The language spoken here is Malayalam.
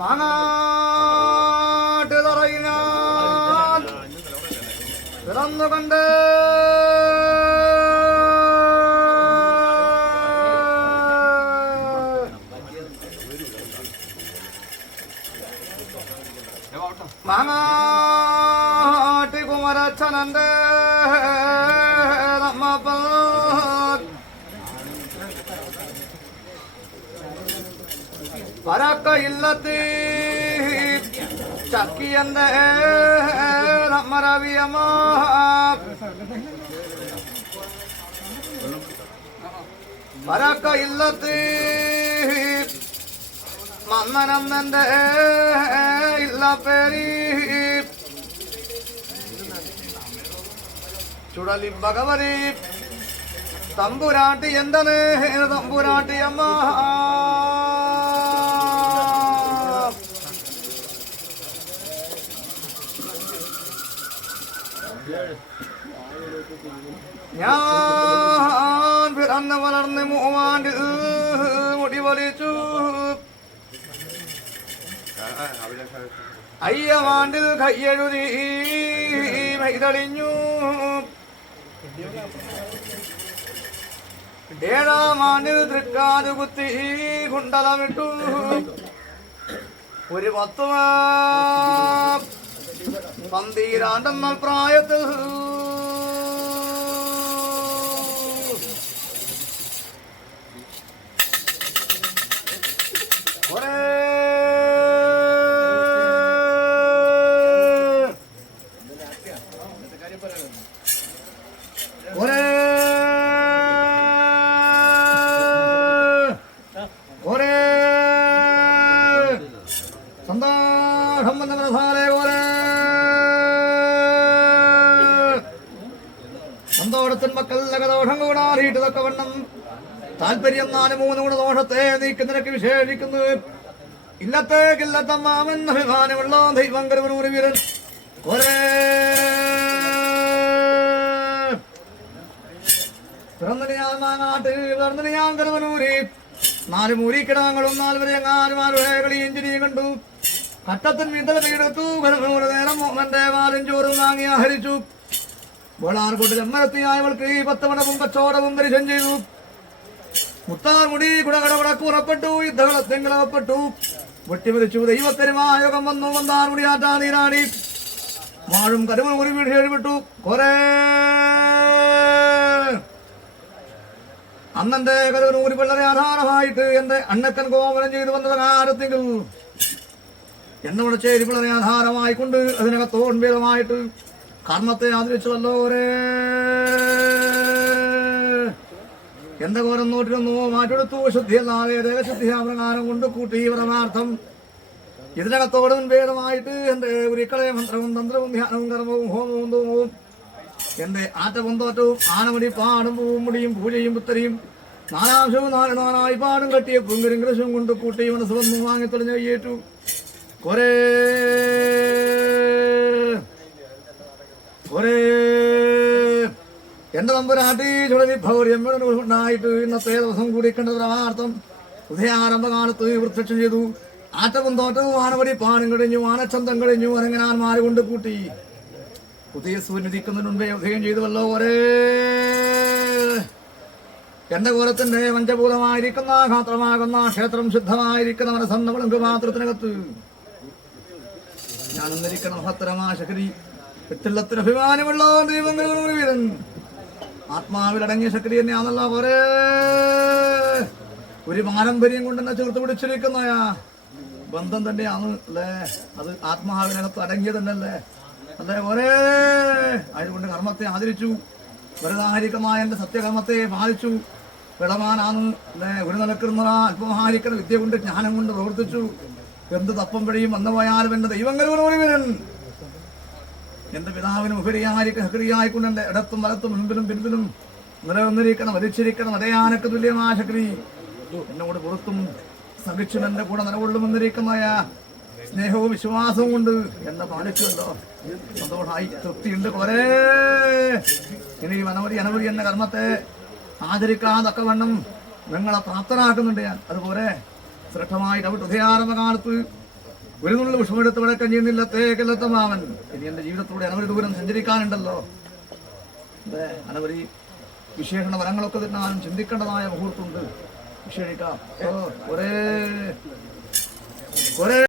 മാനാട്ട് തറയിനാൽ പിറന്നുകൊണ്ട് മാനാട്ടി കുമരച്ഛനന്റെ നമ്മപ്പ പരക്ക ഇല്ലത്തി ചക്കിയന്റെ നമ്മരവിയമ്മ പരക്ക ഇല്ലത്തി മന്നനന്നന്റെ ഇല്ല പേരി ചുടലി ഭഗവതി തമ്പുരാട്ടി എന്താണ് തമ്പുരാട്ടി അമ്മ ഞാൻ പിറന്ന് വളർന്ന് മൂവാണ്ടിൽ മുടി വലിച്ചു അയ്യവാണ്ടിൽ കയ്യെഴുതി മൈതളിഞ്ഞു ഏഴാം ആണ്ടിൽ തൃക്കാത് കുത്തി കുണ്ടലമിട്ടു ഒരു 12 പ്രായത്തിൽ സന്തോഷത്തിൻ മക്കളകദോഷം കൂടാറിയിട്ടതൊക്കെ വണ്ണം താല്പര്യം 4-3 ഗുണദോഷത്തെ നീക്കുന്നതിനൊക്കെ വിശേഷിക്കുന്നു. ഇല്ലത്തേക്കില്ലത്തമ്മാമൻ അഭിമാനമുള്ള ദൈവം കരുവനൂർ വീരൻ ഒരേ പിറന്നിന് ഞാൻ മാങ്ങാട്ട് പിറന്നിന് ഞാൻ കരുവനൂര് 4 മൂരിക്കിടാങ്ങളും 4 വരെങ്ങാനുമാരുടെ കളിയും ചിരിയും കണ്ടു. കട്ടത്തിൻ വീതൽ വീടെടുത്തു കരുവനൂര് നേരം മോഹന്റെ വാലും ചോറും വാങ്ങി ആഹരിച്ചു. വേളാർകോട്ട് ജന്മരത്തിയായവൾക്ക് 10 പണവും കച്ചവടവും പരിശം ചെയ്തു. മുത്താർ മുടി കുടകടവടക്ക് പുറപ്പെട്ടു. യുദ്ധകളത്തെങ്കിലകപ്പെട്ടു വെട്ടിമരിച്ചു. ദൈവക്കരുമായോഗം വന്നു. വന്നാർ മുടിയാറ്റാ നീരാടി വാഴും കരുവനൂര് വീട് എഴുവിട്ടു. കൊറേ അന്നെന്റെ കരുവനൂര് വളരെ ആധാരമായിട്ട് എന്റെ അണ്ണക്കൻ കോമനം ചെയ്തു വന്നത് കാലത്തെങ്കിൽ എന്നോട് ചേരി വളരെ ആധാരമായിക്കൊണ്ട് അതിനകത്തോൺഭേദമായിട്ട് കർമ്മത്തെ ആദരിച്ചുവല്ലോ. എന്റെ കോരം നോട്ടിലൊന്നു മാറ്റെടുത്തു. ശുദ്ധിയല്ലാതെ ദേവശുദ്ധിയാപ്രകാരം കൊണ്ട് കൂട്ടി പരമാർത്ഥം ഇതിനകത്തോടും ഭേദമായിട്ട് എന്റെ ഉരിക്കളയ മന്ത്രവും തന്ത്രവും ധ്യാനവും കർമ്മവും ഹോമവും തോമവും എന്റെ ആറ്റവും തോറ്റവും ആനമടി പാടും പൂവും മുടിയും പൂജയും പുത്തരിയും നാലാംശവും 4 പാടും കെട്ടിയ പുങ്കരിങ്കലശവും കൊണ്ട് കൂട്ടി മനസ്സ് വന്നു വാങ്ങി തെളിഞ്ഞ ഏറ്റു. കൊറേ എന്റെ തമ്പുരാട്ടി ചുഴലി ഭൗര്യമ്മനായിട്ട് ഇന്നത്തെ ദിവസം കൂടിക്കേണ്ട പരമാർത്ഥം ഉദയാരംഭകാലത്ത് പ്രത്യക്ഷം ചെയ്തു. ആറ്റവും തോറ്റവും ആനവടി പാടും കഴിഞ്ഞു. ആനച്ചന്തം കഴിഞ്ഞു. അരങ്ങനാന്മാര് കൊണ്ട് കൂട്ടി പുതിയ സൂര്യനിക്കുന്നതിന് മുൻപേ ഉദയം ചെയ്തുവല്ലോ. എന്റെ കോലത്തിന്റെ പഞ്ചഭൂതമായിരിക്കുന്ന ഖാത്രമാകുന്ന ക്ഷേത്രം ശുദ്ധമായിരിക്കുന്ന മനസ്സന്നവളും പാത്രത്തിനകത്ത് ഞാനെന്നിരിക്കുന്ന മഹത്തരമായ ശക്തി എട്ടില്ലത്തിന് അഭിമാനമുള്ള ദൈവങ്ങളുടെ വീരൻ ആത്മാവിലടങ്ങിയ ശക്തി തന്നെയാണല്ലോ. ഒരു പാരമ്പര്യം കൊണ്ട് തന്നെ ചേർത്ത് പിടിച്ചിരിക്കുന്ന ബന്ധം തന്നെയാണ് അല്ലേ. അത് ആത്മാവിനകത്ത് അടങ്ങിയത് തന്നെയല്ലേ അല്ലേ. അതുകൊണ്ട് കർമ്മത്തെ ആദരിച്ചു. വെറുതാഹാരികമായ എന്റെ സത്യകർമ്മത്തെ പാലിച്ചു. വിളമാനാണ് അല്ലേ. ഒരു നിലക്കുന്ന അല്പമാഹാരിക്കുന്ന വിദ്യ കൊണ്ട് ജ്ഞാനം കൊണ്ട് പ്രവർത്തിച്ചു. എന്ത് തപ്പം പിടിയും വന്നു പോയാലും എന്റെ ദൈവങ്ങളുടെ വീരൻ എന്റെ പിതാവിനും ഹക്രിയായിക്കൊണ്ട് എന്റെ ഇടത്തും വലത്തും മുൻപിലും പിൻപിലും നിലനിന്നിരിക്കണം വരിച്ചിരിക്കണം അതയാനക്ക് തുല്യമായ ശക്തി എന്നോട് പുറത്തും സഹിച്ചും എന്റെ കൂടെ നിലകൊള്ളുമെന്നിരിക്കുന്നതായ സ്നേഹവും വിശ്വാസവും കൊണ്ട് എന്നെ പാലിച്ചുവല്ലോ. സന്തോഷമായി തൃപ്തിയുണ്ട്. കുറേ ഇനി അനവധി എന്ന കർമ്മത്തെ ആചരിക്കാതൊക്കെ വണ്ണം നിങ്ങളെ പ്രാപ്തരാക്കുന്നുണ്ട് ഞാൻ. അതുപോലെ ശ്രദ്ധമായിട്ട് അവിടെ ഹൃദയാരംഭ കാലത്ത് ഒരു നുള്ള വിഷമെടുത്ത് വിളക്കം ചെയ്യുന്നില്ലത്തേക്കല്ലത്ത മാമൻ. ഇനി എന്റെ ജീവിതത്തിലൂടെ അനവധി ദൂരം സഞ്ചരിക്കാനുണ്ടല്ലോ. അനവധി വിശേഷണ വരങ്ങളൊക്കെ തിന്നാലും ചിന്തിക്കേണ്ടതായ മുഹൂർത്തമുണ്ട്. വിശേഷിക്കാം. ഒരേ